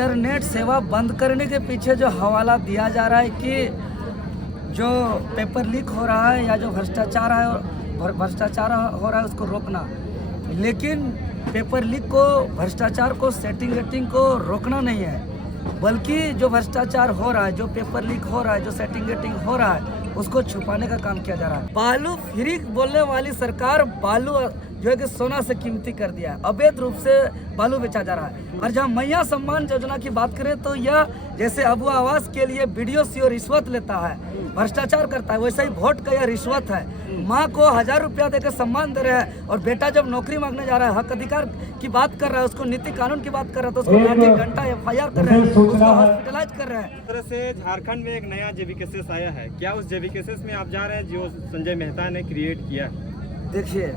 Internet सेवा बंद करने के पीछे जो हवाला दिया जा रहा है कि जो पेपर लीक हो रहा है या जो भ्रष्टाचार हो रहा है उसको रोकना, लेकिन पेपर लीक को, भ्रष्टाचार को, सेटिंग को रोकना नहीं है, बल्कि जो भ्रष्टाचार हो रहा है, जो पेपर लीक हो रहा है, जो सेटिंग हो रहा है, उसको छुपाने का काम किया जा रहा है। बालू फ्री बोलने वाली सरकार बालू जो है कि सोना से कीमती कर दिया है, अवैध रूप से बालू बेचा जा रहा है। और जहाँ मैया सम्मान योजना की बात करें तो यह जैसे अबू आवास के लिए BDO रिश्वत लेता है, भ्रष्टाचार करता है, वैसे ही वोट का यह रिश्वत है। माँ को 1000 रुपया देकर सम्मान दे रहे हैं और बेटा जब नौकरी मांगने जा रहा है, हक अधिकार की बात कर रहा है, उसको नीति कानून की बात कर रहा है तो उसको लाठी घंटा FIR कर रहे हैं, उसको हॉस्पिटलाइज कर रहे हैं। इस तरह से झारखंड में एक नया JV आया है, क्या उस JV में आप जा रहे हैं जो संजय मेहता ने क्रिएट किया? देखिए,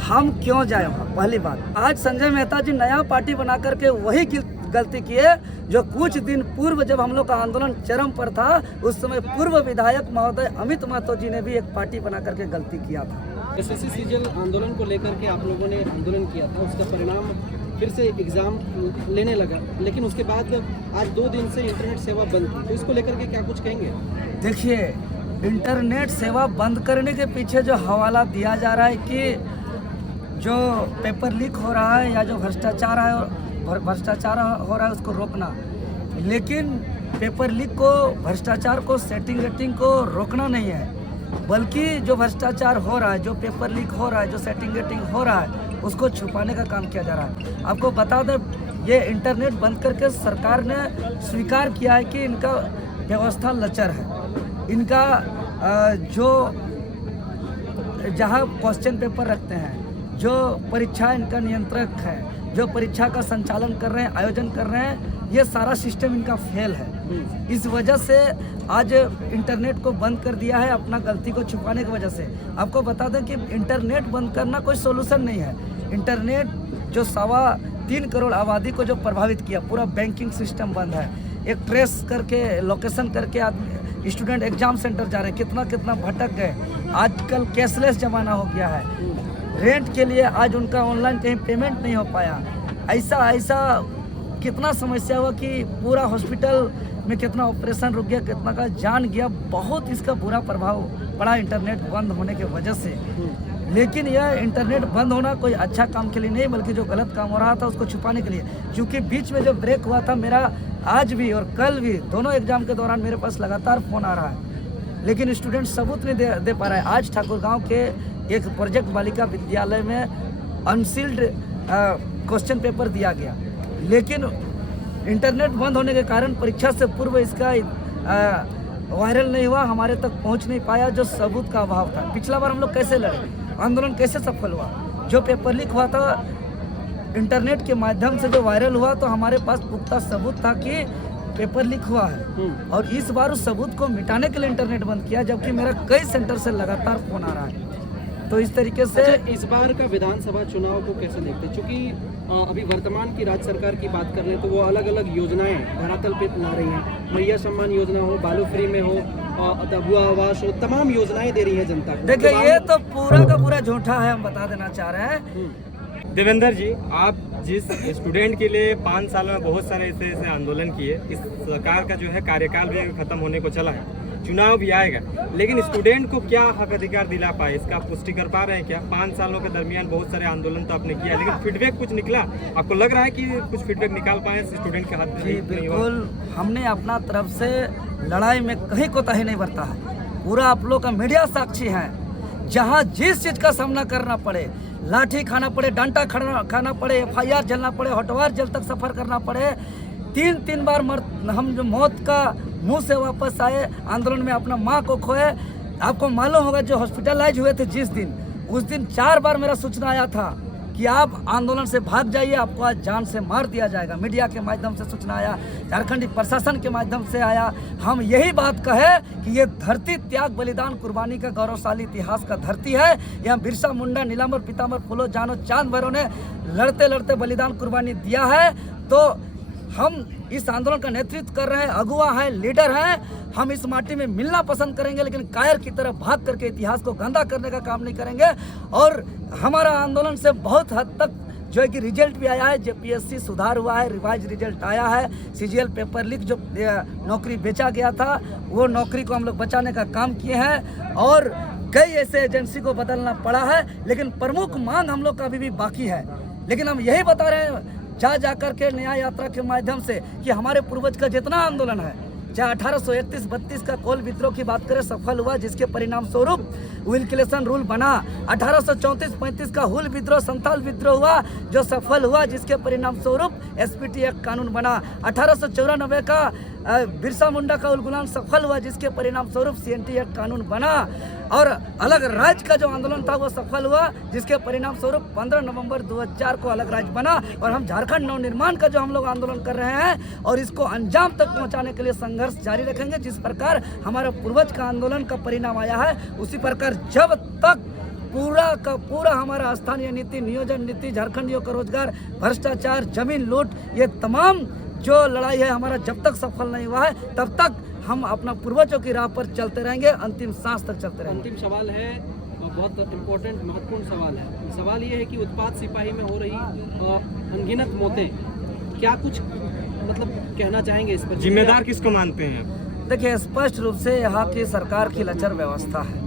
हम क्यों जाए वहाँ, पहली बात, आज संजय मेहता जी नया पार्टी बना करके वही गलती की है जो कुछ दिन पूर्व जब हम लोग का आंदोलन चरम पर था, उस समय पूर्व विधायक महोदय अमित महतो जी ने भी एक पार्टी बना करके गलती किया था। SSC सीजल आंदोलन को लेकर के आप लोगों ने आंदोलन किया था, उसका परिणाम फिर से एग्जाम लेने लगा, लेकिन उसके बाद आज 2 दिन से इंटरनेट सेवा बंद थी, तो इसको लेकर के क्या कुछ कहेंगे? देखिए, इंटरनेट सेवा बंद करने के पीछे जो हवाला दिया जा रहा है कि जो पेपर लीक हो रहा है या जो भ्रष्टाचार हो रहा है उसको रोकना, लेकिन पेपर लीक को, भ्रष्टाचार को, सेटिंग को रोकना नहीं है, बल्कि जो भ्रष्टाचार हो रहा है, जो पेपर लीक हो रहा है, जो सेटिंग हो रहा है, उसको छुपाने का काम किया जा रहा है। आपको बता दें, ये इंटरनेट बंद करके सरकार ने स्वीकार किया है कि इनका व्यवस्था लचर है, इनका जो जहाँ क्वेश्चन पेपर रखते हैं, जो परीक्षा इनका नियंत्रक है, जो परीक्षा का संचालन कर रहे हैं, आयोजन कर रहे हैं, ये सारा सिस्टम इनका फेल है। इस वजह से आज इंटरनेट को बंद कर दिया है, अपना गलती को छुपाने की वजह से। आपको बता दें कि इंटरनेट बंद करना कोई सोल्यूशन नहीं है। इंटरनेट जो 3.25 करोड़ आबादी को जो प्रभावित किया, पूरा बैंकिंग सिस्टम बंद है, एक ट्रेस करके, लोकेशन करके आदमी, स्टूडेंट एग्जाम सेंटर जा रहे हैं, कितना भटक गए। आजकल कैशलेस ज़माना हो गया है, रेंट के लिए आज उनका ऑनलाइन कहीं पेमेंट नहीं हो पाया। ऐसा कितना समस्या हुआ कि पूरा हॉस्पिटल में कितना ऑपरेशन रुक गया, कितना का जान गया। बहुत इसका बुरा प्रभाव पड़ा इंटरनेट बंद होने की वजह से। लेकिन यह इंटरनेट बंद होना कोई अच्छा काम के लिए नहीं, बल्कि जो गलत काम हो रहा था उसको छुपाने के लिए। क्योंकि बीच में जो ब्रेक हुआ था, मेरा आज भी और कल भी दोनों एग्जाम के दौरान मेरे पास लगातार फ़ोन आ रहा है, लेकिन स्टूडेंट सबूत नहीं दे पा रहा है। आज ठाकुरगांव के एक प्रोजेक्ट बालिका विद्यालय में अनसील्ड क्वेश्चन पेपर दिया गया, लेकिन इंटरनेट बंद होने के कारण परीक्षा से पूर्व इसका वायरल नहीं हुआ, हमारे तक पहुंच नहीं पाया, जो सबूत का अभाव था। पिछला बार हम लोग कैसे लड़े, आंदोलन कैसे सफल हुआ? जो पेपर लीक हुआ था इंटरनेट के माध्यम से जो वायरल हुआ, तो हमारे पास पुख्ता सबूत था कि पेपर लीक हुआ है। और इस बार उस सबूत को मिटाने के लिए इंटरनेट बंद किया, जबकि मेरा कई सेंटर से लगातार फोन आ रहा है। तो इस तरीके से इस बार का विधानसभा चुनाव को कैसे देखते हैं? चूँकि अभी वर्तमान की राज्य सरकार की बात कर रहे हैं तो वो अलग अलग योजनाएं धरातल पे ला रही हैं। मैया सम्मान योजना हो, बालू फ्री में हो, अबू आवास हो, तमाम योजनाएं दे रही है जनता को। देखिए, ये तो पूरा का पूरा झूठा है, हम बता देना चाह रहे हैं। देवेंद्र जी, आप जिस स्टूडेंट के लिए 5 साल में बहुत सारे ऐसे आंदोलन किए, इस सरकार का जो है कार्यकाल भी खत्म होने को चला है, चुनाव भी आएगा, लेकिन स्टूडेंट को क्या हक अधिकार दिला पाए, इसका आप पुष्टि कर पा रहे हैं क्या? 5 सालों के दरमियान बहुत सारे आंदोलन तो आपने किया, लेकिन फीडबैक कुछ निकला? आपको लग रहा है कि कुछ फीडबैक निकाल पाए स्टूडेंट के हाथ में? जी बिल्कुल, हमने अपना तरफ से लड़ाई में कहीं कोताही नहीं बरता है। पूरा आप लोग का मीडिया साक्षी है। जहाँ जिस चीज़ का सामना करना पड़े, लाठी खाना पड़े, डंडा खाना पड़े, FIR झेलना पड़े, हटवार जेल तक सफ़र करना पड़े, 3 बार हम जो मौत का मुंह से वापस आए, आंदोलन में अपना माँ को खोए। आपको मालूम होगा, जो हॉस्पिटलाइज हुए थे जिस दिन, उस दिन 4 बार मेरा सूचना आया था कि आप आंदोलन से भाग जाइए, आपको आज जान से मार दिया जाएगा। मीडिया के माध्यम से सूचना आया, झारखंडी प्रशासन के माध्यम से आया। हम यही बात कहे कि ये धरती त्याग, बलिदान, कुर्बानी का गौरवशाली इतिहास का धरती है। यहाँ बिरसा मुंडा, नीलांबर, पीतांबर, फूलो, जानो, चांद भैरव ने लड़ते लड़ते बलिदान, कुर्बानी दिया है। तो हम इस आंदोलन का नेतृत्व कर रहे हैं, अगुवा हैं, लीडर हैं। हम इस माटी में मिलना पसंद करेंगे, लेकिन कायर की तरह भाग करके इतिहास को गंदा करने का काम नहीं करेंगे। और हमारा आंदोलन से बहुत हद तक जो है कि रिजल्ट भी आया है, जेपीएससी सुधार हुआ है, रिवाइज रिजल्ट आया है। सीजीएल पेपर लीक जो नौकरी बेचा गया था वो नौकरी को हम लोग बचाने का काम किए हैं और कई ऐसे एजेंसी को बदलना पड़ा है, लेकिन प्रमुख मांग हम लोग का अभी भी बाकी है। लेकिन हम यही बता रहे हैं जा कर के न्याय यात्रा के माध्यम से कि हमारे पूर्वज का जितना आंदोलन है, चाहे 1831-32 का कोल विद्रोह की बात करें, सफल हुआ, जिसके परिणाम स्वरूप विल्किंसन रूल बना। 1834-35 का हुल विद्रोह, संथाल विद्रोह हुआ जो सफल हुआ, जिसके परिणाम स्वरूप एसपीटी एक्ट कानून बना। 1894 का बिरसा मुंडा का उलगुलान सफल हुआ, जिसके परिणाम स्वरूप सीएनटी एक्ट कानून बना। और अलग राज्य का जो आंदोलन था वो सफल हुआ, जिसके परिणाम स्वरूप 15 नवंबर 2004 को अलग राज्य बना। और हम झारखंड नवनिर्माण का जो हम लोग आंदोलन कर रहे हैं और इसको अंजाम तक पहुंचाने के लिए संघर्ष जारी रखेंगे। जिस प्रकार हमारे पूर्वज का आंदोलन का परिणाम आया है, उसी प्रकार जब तक पूरा का पूरा हमारा स्थानीय नीति, नियोजन नीति, झारखंडियों का रोजगार, भ्रष्टाचार, जमीन लूट, ये तमाम जो लड़ाई है हमारा जब तक सफल नहीं हुआ है तब तक हम अपना पूर्वजों की राह पर चलते रहेंगे, अंतिम सांस तक चलते रहेंगे। अंतिम सवाल है, बहुत इम्पोर्टेंट महत्वपूर्ण सवाल है। सवाल ये है कि उत्पाद सिपाही में हो रही अनगिनत मौतें, क्या कुछ मतलब कहना चाहेंगे इस पर? जिम्मेदार किसको मानते हैं? देखिए, स्पष्ट रूप से यहाँ की सरकार की लचर व्यवस्था है।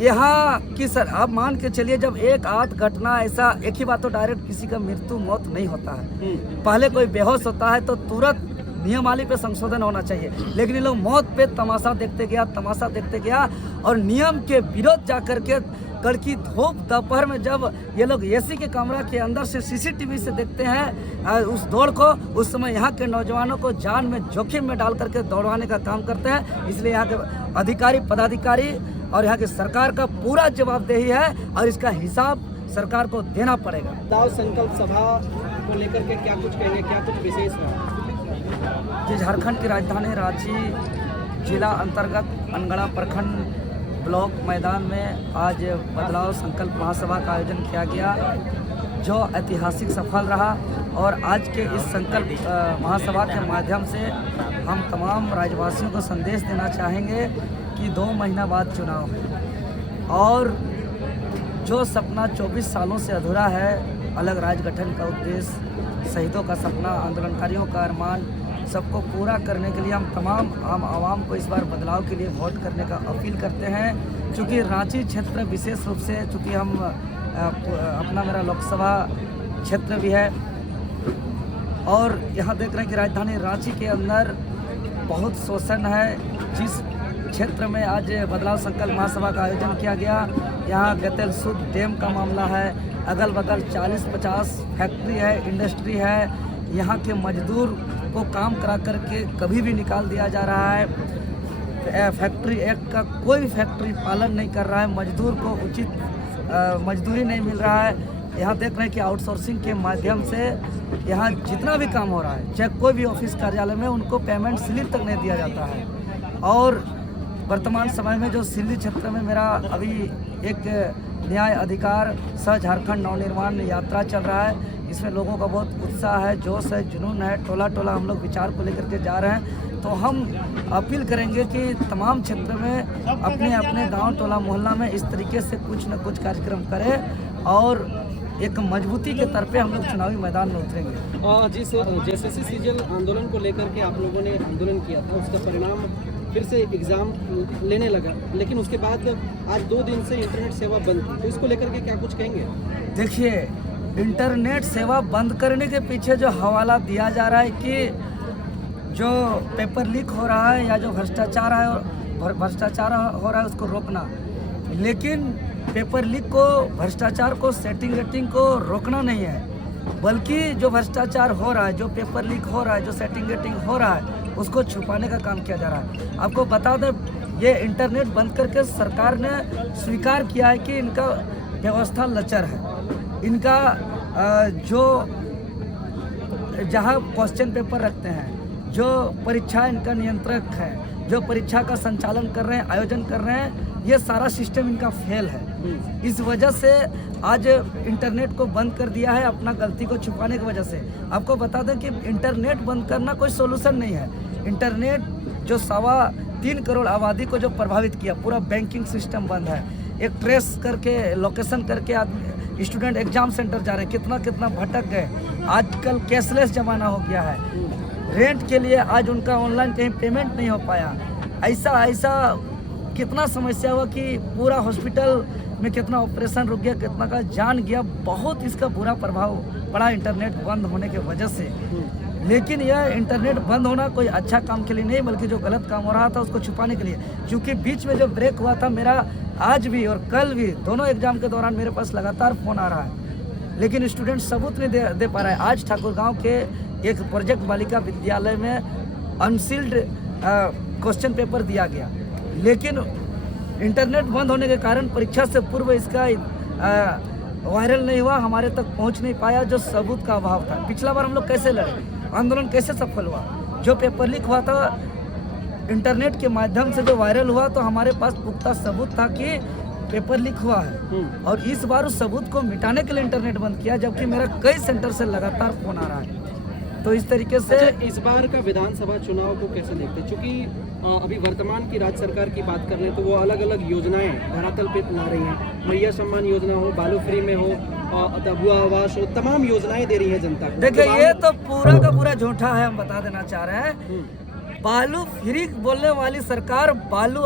यहाँ की सर आप मान के चलिए, जब एक आध घटना ऐसा, एक ही बात तो डायरेक्ट किसी का मृत्यु मौत नहीं होता है। पहले कोई बेहोश होता है तो तुरंत नियमावली पे संशोधन होना चाहिए, लेकिन ये लोग मौत पे तमाशा देखते गया और नियम के विरोध जा करके कड़की धूप दोपहर में जब ये लोग एसी के कमरा के अंदर से सीसीटीवी से देखते हैं उस दौड़ को, उस समय यहाँ के नौजवानों को जान में जोखिम में डाल करके दौड़वाने का काम करते हैं। इसलिए यहाँ के अधिकारी, पदाधिकारी और यहाँ की सरकार का पूरा जवाबदेही है और इसका हिसाब सरकार को देना पड़ेगा। दाव संकल्प सभा को लेकर के क्या कुछ कहेंगे, क्या कुछ विशेष है? जी, झारखंड की राजधानी रांची जिला अंतर्गत अनगढ़ा प्रखंड ब्लॉक मैदान में आज बदलाव संकल्प महासभा का आयोजन किया गया, जो ऐतिहासिक सफल रहा। और आज के इस संकल्प महासभा के माध्यम से हम तमाम राज्यवासियों को संदेश देना चाहेंगे कि 2 महीना बाद चुनाव है और जो सपना 24 सालों से अधूरा है, अलग राज्य गठन का उद्देश्य, शहीदों का सपना, आंदोलनकारियों का अरमान, सबको पूरा करने के लिए हम तमाम आम आवाम को इस बार बदलाव के लिए वोट करने का अपील करते हैं। चूँकि रांची क्षेत्र विशेष रूप से, चूँकि हम अपना मेरा लोकसभा क्षेत्र भी है और यहाँ देख रहे हैं कि राजधानी रांची के अंदर बहुत शोषण है। जिस क्षेत्र में आज बदलाव संकल्प महासभा का आयोजन किया गया, यहाँ गतेल सूद डैम का मामला है, अगल बगल 40-50 फैक्ट्री है, इंडस्ट्री है। यहाँ के मजदूर को काम करा करके कभी भी निकाल दिया जा रहा है। फैक्ट्री एक्ट का कोई फैक्ट्री पालन नहीं कर रहा है, मजदूर को उचित मजदूरी नहीं मिल रहा है। यहाँ देख रहे हैं कि आउटसोर्सिंग के माध्यम से यहाँ जितना भी काम हो रहा है, चाहे कोई भी ऑफिस कार्यालय में, उनको पेमेंट स्लिप तक नहीं दिया जाता है। और वर्तमान समय में जो सिल्ली क्षेत्र में मेरा अभी एक न्याय अधिकार सह झारखंड नवनिर्माण यात्रा चल रहा है, इसमें लोगों का बहुत उत्साह है, जोश है, जुनून है, टोला टोला हम लोग विचार को लेकर के जा रहे हैं। तो हम अपील करेंगे कि तमाम क्षेत्र में अपने अपने गांव, टोला, मोहल्ला में इस तरीके से कुछ न कुछ कार्यक्रम करें और एक मजबूती के तरफ पे हम लोग चुनावी मैदान में उतरेंगे। जिस जेएसएससी सीजीएल आंदोलन को लेकर के आप लोगों ने आंदोलन किया था, उसका परिणाम फिर से एग्ज़ाम लेने लगा, लेकिन उसके बाद आज 2 दिन से इंटरनेट सेवा बंद थी, तो इसको लेकर के क्या कुछ कहेंगे? देखिए, इंटरनेट सेवा बंद करने के पीछे जो हवाला दिया जा रहा है कि जो पेपर लीक हो रहा है या जो भ्रष्टाचार हो रहा है उसको रोकना, लेकिन पेपर लीक को, भ्रष्टाचार को, सेटिंग को रोकना नहीं है, बल्कि जो भ्रष्टाचार हो रहा है, जो पेपर लीक हो रहा है, जो सेटिंग हो रहा है, उसको छुपाने का काम किया जा रहा है। आपको बता दें, ये इंटरनेट बंद करके सरकार ने स्वीकार किया है कि इनका व्यवस्था लचर है। इनका जो जहाँ क्वेश्चन पेपर रखते हैं, जो परीक्षा इनका नियंत्रक है, जो परीक्षा का संचालन कर रहे हैं, आयोजन कर रहे हैं, ये सारा सिस्टम इनका फेल है। इस वजह से आज इंटरनेट को बंद कर दिया है, अपना गलती को छुपाने की वजह से। आपको बता दें कि इंटरनेट बंद करना कोई सोल्यूशन नहीं है। इंटरनेट जो 3.25 करोड़ आबादी को जो प्रभावित किया, पूरा बैंकिंग सिस्टम बंद है। एक ट्रेस करके, लोकेशन करके आदमी स्टूडेंट एग्जाम सेंटर जा रहे हैं, कितना कितना भटक गए। आजकल कैशलेस ज़माना हो गया है, रेंट के लिए आज उनका ऑनलाइन कहीं पेमेंट नहीं हो पाया। ऐसा कितना समस्या हुआ कि पूरा हॉस्पिटल में कितना ऑपरेशन रुक गया, कितना का जान गया। बहुत इसका बुरा प्रभाव पड़ा इंटरनेट बंद होने की वजह से। लेकिन यह इंटरनेट बंद होना कोई अच्छा काम के लिए नहीं, बल्कि जो गलत काम हो रहा था उसको छुपाने के लिए। क्योंकि बीच में जो ब्रेक हुआ था, मेरा आज भी और कल भी दोनों एग्जाम के दौरान मेरे पास लगातार फ़ोन आ रहा है, लेकिन स्टूडेंट सबूत नहीं दे पा रहा है। आज ठाकुरगांव के एक प्रोजेक्ट बालिका विद्यालय में अनसील्ड क्वेश्चन पेपर दिया गया, लेकिन इंटरनेट बंद होने के कारण परीक्षा से पूर्व इसका वायरल नहीं हुआ, हमारे तक पहुंच नहीं पाया, जो सबूत का अभाव था। पिछला बार हम लोग कैसे लड़े, आंदोलन कैसे सफल हुआ? जो पेपर लीक हुआ था इंटरनेट के माध्यम से जो वायरल हुआ, तो हमारे पास पुख्ता सबूत था कि पेपर लीक हुआ है। और इस बार उस सबूत को मिटाने के लिए इंटरनेट बंद किया, जबकि मेरा कई सेंटर से लगातार फोन आ रहा है। तो इस तरीके से इस बार का विधानसभा चुनाव को कैसे देखते हैं? चूँकि अभी वर्तमान की राज्य सरकार की बात कर रहे हैं तो वो अलग अलग योजनाएं धरातल पे ला रही हैं। मैया सम्मान योजना हो, बालू फ्री में हो, अबुआ आवास हो, तमाम योजनाएं दे रही है जनता को। देखिए, ये तो पूरा का पूरा झूठा है, हम बता देना चाह रहे हैं। बालू फ्री बोलने वाली सरकार बालू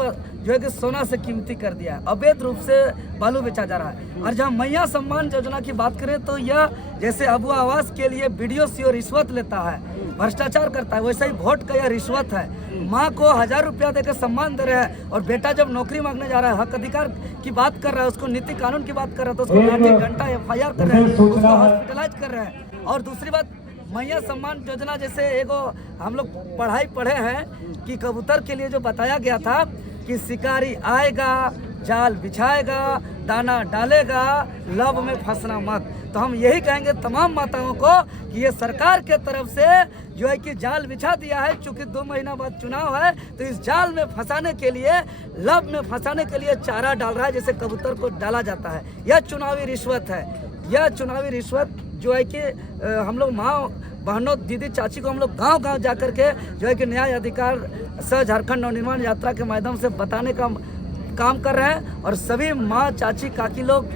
जो है कि सोना से कीमती कर दिया है, अवैध रूप से बालू बेचा जा रहा है। और जहाँ मैया सम्मान योजना की बात करें तो यह जैसे अबुआ आवास के लिए वीडियो सी रिश्वत लेता है, भ्रष्टाचार करता है, वैसे ही वोट का यह रिश्वत है। माँ को 1000 रुपया देकर सम्मान दे रहे हैं, और बेटा जब नौकरी मांगने जा रहा है, हक अधिकार की बात कर रहा है, उसको नीति कानून की बात कर रहा है, तो उसको लाठी घंटा FIR कर रहे हैं, उसको हॉस्पिटलाइज कर रहे हैं। और दूसरी बात, मैया सम्मान योजना जैसे एगो हम लोग पढ़े हैं कि कबूतर के लिए जो बताया गया था कि शिकारी आएगा, जाल बिछाएगा, दाना डालेगा, लब में फंसना मत। तो हम यही कहेंगे तमाम माताओं को कि ये सरकार के तरफ से जो है कि जाल बिछा दिया है। चूंकि 2 महीना बाद चुनाव है, तो इस जाल में फंसाने के लिए, लब में फंसाने के लिए चारा डाल रहा है, जैसे कबूतर को डाला जाता है। यह चुनावी रिश्वत है। यह चुनावी रिश्वत जो है कि हम लोग माँ बहनों, दीदी, चाची को हम लोग गांव-गांव जाकर के जो है कि न्याय अधिकार सह झारखंड नवनिर्माण यात्रा के माध्यम से बताने का काम कर रहे हैं। और सभी माँ, चाची, काकी लोग,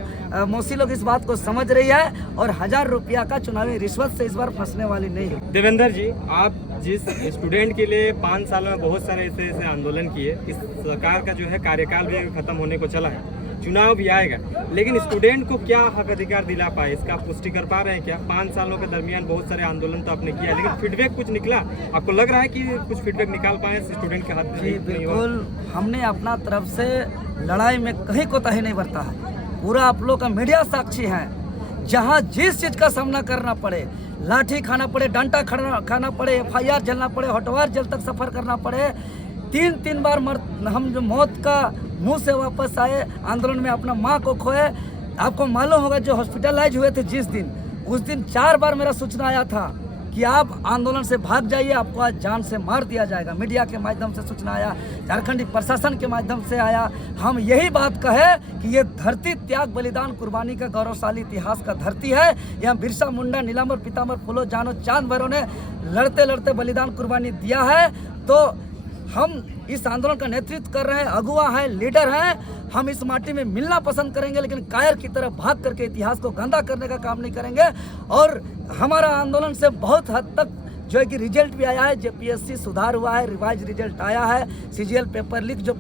मौसी लोग इस बात को समझ रही है, और 1000 रुपया का चुनावी रिश्वत से इस बार फंसने वाली नहीं है। देवेंद्र जी, आप जिस स्टूडेंट के लिए 5 साल में बहुत सारे ऐसे आंदोलन किए, इस सरकार का जो है कार्यकाल भी खत्म होने को चला है, चुनाव भी आएगा, लेकिन स्टूडेंट को क्या हक अधिकार दिला पाए, इसका आप पुष्टि कर पा रहे हैं क्या? 5 सालों के दरमियान बहुत सारे आंदोलन तो आपने किया, लेकिन फीडबैक कुछ निकला? आपको लग रहा है कि कुछ फीडबैक निकाल पाए स्टूडेंट के हाथ में? जी बिल्कुल, हमने अपना तरफ से लड़ाई में कहीं कोताही नहीं बरता है। पूरा आप लोग का मीडिया साक्षी है। जहाँ जिस चीज़ का सामना करना पड़े, लाठी खाना पड़े, डंडा खाना पड़े, FIR झेलना पड़े, हटवार जेल तक सफ़र करना पड़े, 3 बार हम जो मौत का मुंह से वापस आए, आंदोलन में अपना माँ को खोए। आपको मालूम होगा जो हॉस्पिटलाइज हुए थे जिस दिन, उस दिन 4 बार मेरा सूचना आया था कि आप आंदोलन से भाग जाइए, आपको आज जान से मार दिया जाएगा। मीडिया के माध्यम से सूचना आया, झारखंडी प्रशासन के माध्यम से आया। हम यही बात कहे कि ये धरती त्याग, बलिदान, कुर्बानी का गौरवशाली इतिहास का धरती है। यहाँ बिरसा मुंडा, नीलांबर, पीतांबर, फूलो, जानो, चांद भैरव ने लड़ते लड़ते बलिदान कुर्बानी दिया है। तो हम इस आंदोलन का नेतृत्व कर रहे हैं, अगुवा हैं, लीडर हैं। हम इस माटी में मिलना पसंद करेंगे, लेकिन कायर की तरह भाग करके इतिहास को गंदा करने का काम नहीं करेंगे। और हमारा आंदोलन से बहुत हद तक जो है कि रिजल्ट भी आया है, JPSC सुधार हुआ है, रिवाइज रिजल्ट आया है। CGL पेपर लीक जो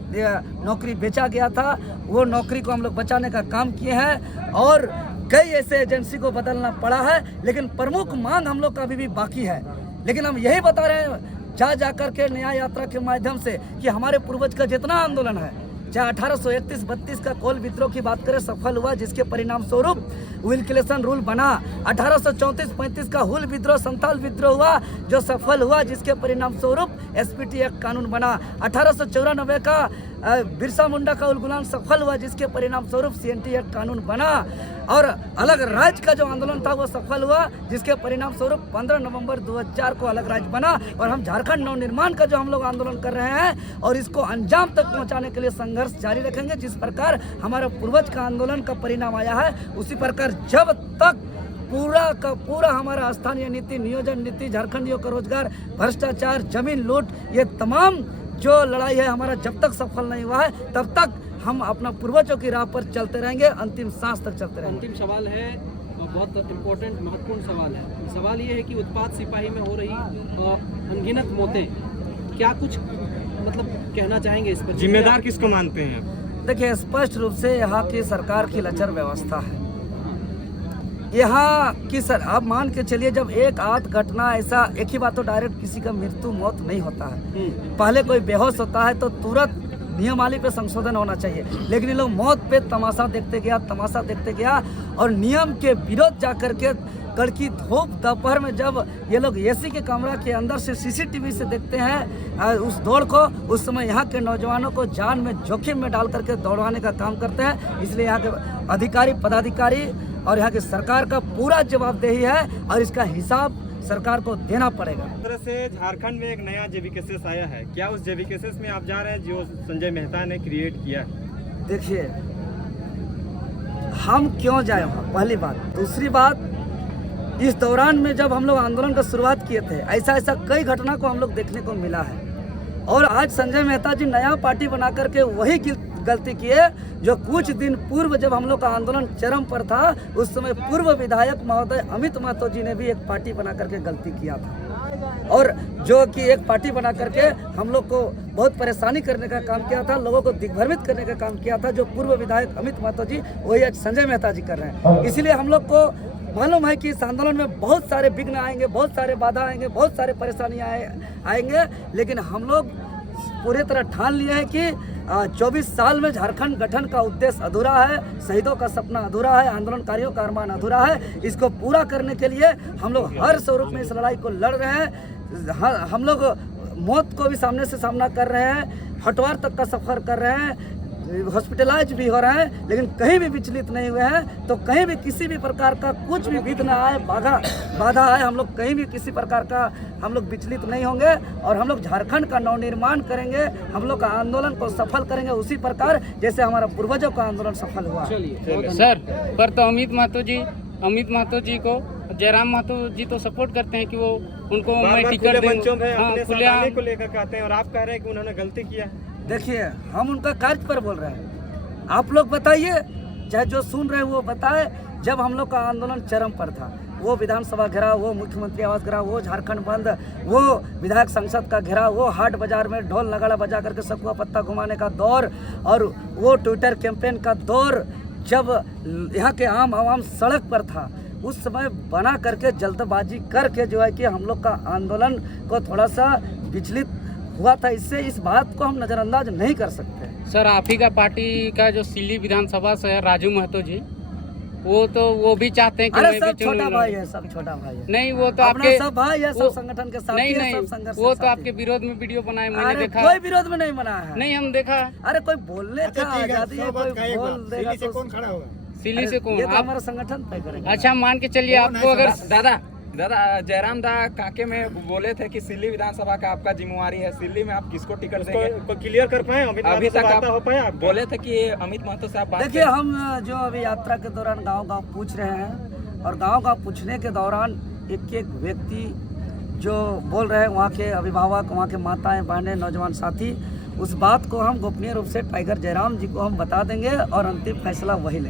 नौकरी बेचा गया था, वो नौकरी को हम लोग बचाने का काम किए हैं। और कई ऐसे एजेंसी को बदलना पड़ा है, लेकिन प्रमुख मांग हम लोग का अभी भी बाकी है। लेकिन हम यही बता रहे हैं जा कर के न्याय यात्रा के माध्यम से कि हमारे पूर्वज का जितना आंदोलन है, चाहे 1831-32 का कोल विद्रोह की बात करें, सफल हुआ, जिसके परिणाम स्वरूप विलकिलेशन रूल बना। 1834-35 का हुल विद्रोह, संथाल विद्रोह हुआ, जो सफल हुआ, जिसके परिणाम स्वरूप SPT एक्ट कानून बना। 1894 का बिरसा मुंडा का उलगुलान सफल हुआ, जिसके परिणाम स्वरूप CNT एक्ट कानून बना। और अलग राज्य का जो आंदोलन था वो सफल हुआ, जिसके परिणाम स्वरूप 15 नवंबर 2000 को अलग राज्य बना। और हम झारखंड नवनिर्माण का जो हम लोग आंदोलन कर रहे हैं, और इसको अंजाम तक पहुंचाने के लिए संघर्ष जारी रखेंगे। जिस प्रकार हमारा पूर्वज का आंदोलन का परिणाम आया है, उसी प्रकार जब तक पूरा का पूरा हमारा स्थानीय नीति, नियोजन नीति, झारखंडियों का रोजगार, भ्रष्टाचार, जमीन लूट, ये तमाम जो लड़ाई है हमारा जब तक सफल नहीं हुआ है, तब तक हम अपना पूर्वजों की राह पर चलते रहेंगे, अंतिम सांस तक चलते रहेंगे। अंतिम सवाल है, बहुत इम्पोर्टेंट महत्वपूर्ण सवाल है। सवाल ये है कि उत्पाद सिपाही में हो रही अनगिनत मौतें, क्या कुछ मतलब कहना चाहेंगे इस पर? जिम्मेदार किसको मानते हैं? देखिए, स्पष्ट रूप से यहाँ की सरकार की लचर व्यवस्था है। यहाँ की सर आप मान के चलिए, जब एक आध घटना ऐसा, एक ही बात तो डायरेक्ट किसी का मृत्यु मौत नहीं होता है। पहले कोई बेहोश होता है तो तुरंत नियमावली पे संशोधन होना चाहिए, लेकिन ये लोग मौत पे तमाशा देखते गया और नियम के विरोध जा करके कड़की धूप दोपहर में जब ये लोग एसी के कमरा के अंदर से सीसीटीवी से देखते हैं उस दौड़ को, उस समय यहाँ के नौजवानों को जान में जोखिम में डाल करके दौड़वाने का काम करते हैं। इसलिए यहाँ के अधिकारी पदाधिकारी और यहाँ की सरकार का पूरा जवाबदेही है और इसका हिसाब सरकार को देना पड़ेगा। इस तरह से झारखंड में एक नया जेवीकेसेस आया है, क्या उस जेवीकेसेस में आप जा रहे हैं जो संजय मेहता ने क्रिएट किया है? देखिए, हम क्यों जाए वहाँ, पहली बात। दूसरी बात, इस दौरान में जब हम लोग आंदोलन का शुरुआत किए थे, ऐसा कई घटना को हम लोग देखने को मिला है और आज संजय मेहता जी नया पार्टी बना करके वही गलती किए जो कुछ दिन पूर्व जब हम लोग का आंदोलन चरम पर था, उस समय पूर्व विधायक महोदय अमित महतो जी ने भी एक पार्टी बना करके गलती किया था और जो कि एक पार्टी बना करके हम लोग को बहुत परेशानी करने का काम किया था, लोगों को दिग्भ्रमित करने का काम किया था। जो पूर्व विधायक अमित महतो जी, वही आज संजय मेहता जी कर रहे हैं। इसलिए हम लोग को मालूम है कि इस आंदोलन में बहुत सारे विघ्न आएंगे, बहुत सारे बाधा आएंगे, बहुत सारे परेशानियाँ आएंगे, लेकिन हम लोग पूरी तरह ठान लिए हैं कि 24 साल में झारखंड गठन का उद्देश्य अधूरा है, शहीदों का सपना अधूरा है, आंदोलनकारियों का अरमान अधूरा है। इसको पूरा करने के लिए हम लोग हर स्वरूप में इस लड़ाई को लड़ रहे हैं। हम लोग मौत को भी सामने से सामना कर रहे हैं, हटवार तक का सफ़र कर रहे हैं, हॉस्पिटलाइज भी हो रहे हैं, लेकिन कहीं भी विचलित नहीं हुए हैं। तो कहीं भी किसी भी प्रकार का कुछ भी विघ्न आए, बाधा आए, हम लोग कहीं भी किसी प्रकार का हम लोग विचलित नहीं होंगे और हम लोग झारखंड का नवनिर्माण करेंगे, हम लोग का आंदोलन को सफल करेंगे उसी प्रकार जैसे हमारा पूर्वजों का आंदोलन सफल हुआ। सर, पर तो अमित महतो जी को जयराम महतो जी तो सपोर्ट करते हैं कि वो उनको मैं टिकट दूंगा को लेकर कहते हैं और आप कह रहे हैं कि उन्होंने गलती किया है। देखिए, हम उनका कार्य पर बोल रहे हैं, आप लोग बताइए, चाहे जो सुन रहे हैं वो बताए। जब हम लोग का आंदोलन चरम पर था, वो विधानसभा घेराव, वो मुख्यमंत्री आवास घेराव, वो झारखंड बंद, वो विधायक संसद का घेराव, वो हाट बाजार में ढोल नगाड़ा बजा करके सकुआ पत्ता घुमाने का दौर और वो ट्विटर कैंपेन का दौर, जब यहाँ के आम आवाम सड़क पर था, उस समय बना करके जल्दबाजी करके जो है कि हम लोग का आंदोलन को थोड़ा सा विचलित हुआ था। इससे इस बात को हम नज़रअंदाज नहीं कर सकते। सर, आप ही का पार्टी का जो सिल्ली विधानसभा से है राजू महतो जी, वो भी चाहते हैं कि अरे सब छोटा भाई है, सब छोटा भाई है। नहीं, वो तो आपके सब भाई है, सब संगठन के साथ नहीं, वो तो आपके विरोध में वीडियो बनाए, मैंने देखा। कोई विरोध में नहीं बना है। नहीं, हम देखा। अरे कोई बोलने का आजादी है, कोई बोल देगा तो कौन खड़ा होगा? सिल्ली से कौन? ये तो हमारा संगठन तय करेगा। अच्छा, मान के चलिए आपको अगर दादा जयराम दा काके में बोले थे कि सिल्ली विधानसभा का आपका जिम्मेवारी है, सिल्ली में आप किसको टिकट देंगे? को क्लियर कर पाए? अभी तक आप हो पाए? आप बोले थे कि अमित महतो से आप बात देखिए, हम जो अभी यात्रा के दौरान गांव-गांव पूछ रहे हैं और गांव-गांव पूछने के दौरान एक व्यक्ति जो बोल रहे हैं, वहाँ के अभिभावक, वहाँ के माताएं, बहनें, नौजवान साथी, उस बात को हम गोपनीय रूप से टाइगर जयराम जी को हम बता देंगे और अंतिम फैसला वही लेंगे।